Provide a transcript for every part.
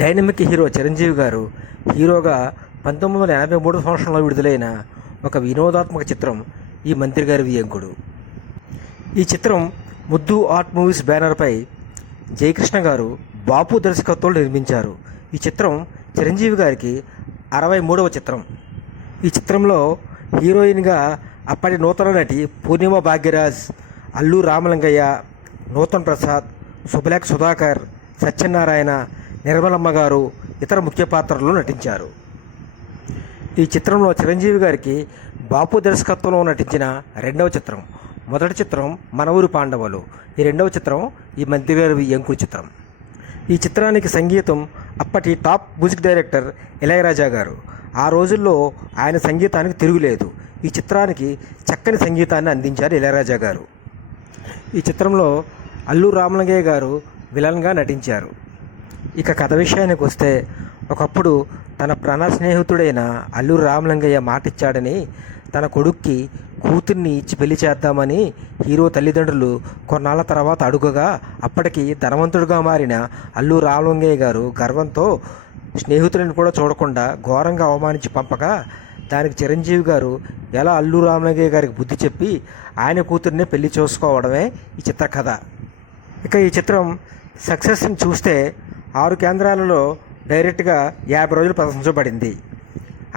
Dynamic hero Chiranjeevi గారు హీరోగా పంతొమ్మిది వందల ఎనభై మూడు సంవత్సరంలో విడుదలైన ఒక వినోదాత్మక చిత్రం ఈ మంత్రి గారి వియంకుడు. ఈ చిత్రం ముద్దు ఆర్ట్ మూవీస్ బ్యానర్పై జయకృష్ణ గారు బాపు దర్శకత్వంలో నిర్మించారు. ఈ చిత్రం చిరంజీవి గారికి అరవై మూడవ చిత్రం. ఈ చిత్రంలో హీరోయిన్గా అప్పటి నూతన నటి పూర్ణిమ భాగ్యరాజ్ అల్లు రామలింగయ్య నూతన్ ప్రసాద్ సుబలేఖ సుధాకర్ సత్యనారాయణ నిర్మలమ్మ గారు ఇతర ముఖ్య పాత్రల్లో నటించారు. ఈ చిత్రంలో చిరంజీవి గారికి బాపు దర్శకత్వంలో నటించిన రెండవ చిత్రం మొదటి చిత్రం మన ఊరి పాండవులు ఈ రెండవ చిత్రం ఈ మంత్రిగారి ఎంకుడు చిత్రం. ఈ చిత్రానికి సంగీతం అప్పటి టాప్ మ్యూజిక్ డైరెక్టర్ ఇళయరాజా గారు. ఆ రోజుల్లో ఆయన సంగీతానికి తిరుగులేదు ఈ చిత్రానికి చక్కని సంగీతాన్ని అందించారు ఇళయరాజా గారు. ఈ చిత్రంలో అల్లు రామలింగయ్య గారు విలన్గా నటించారు. ఇక కథ విషయానికి వస్తే ఒకప్పుడు తన ప్రాణ స్నేహితుడైన అల్లు రామలింగయ్య మాటిచ్చాడని తన కొడుక్కి కూతుర్ని ఇచ్చి పెళ్ళి చేద్దామని హీరో తల్లిదండ్రులు కొన్నాళ్ళ తర్వాత అడుగగా అప్పటికి ధనవంతుడుగా మారిన అల్లు రామలింగయ్య గారు గర్వంతో స్నేహితుడిని కూడా చూడకుండా ఘోరంగా అవమానించి పంపగా దానికి చిరంజీవి గారు ఎలా అల్లు రామలింగయ్య గారికి బుద్ధి చెప్పి ఆయన కూతుర్నే పెళ్ళి చేసుకోవడమే ఈ చిత్ర కథ ఇక ఈ చిత్రం సక్సెస్ని చూస్తే ఆరు కేంద్రాలలో డైరెక్ట్గా యాభై రోజులు ప్రదర్శించబడింది.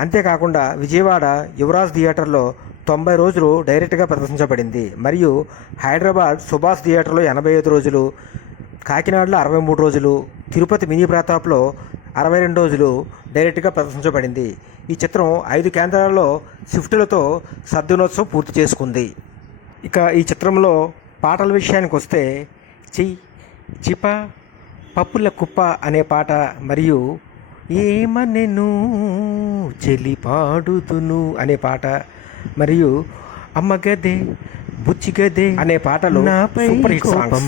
అంతేకాకుండా విజయవాడ యువరాజ్ థియేటర్లో తొంభై రోజులు డైరెక్ట్గా ప్రదర్శించబడింది. మరియు హైదరాబాద్ సుభాష్ థియేటర్లో ఎనభై ఐదు రోజులు కాకినాడలో అరవై మూడు రోజులు తిరుపతి మినీ ప్రతాప్లో అరవై రెండు రోజులు డైరెక్ట్గా ప్రదర్శించబడింది. ఈ చిత్రం ఐదు కేంద్రాలలో షిఫ్టులతో సద్దినోత్సవం పూర్తి చేసుకుంది. ఇక ఈ చిత్రంలో పాటల విషయానికి వస్తే చి చిపా పప్పుల కుప్ప అనే పాట మరియు ఏమనెను చెలి పాడుదును అనే పాట మరియు అమ్మ గదే బుచ్చి గదే అనే పాటలు సూపర్ హిట్ సాంగ్స్.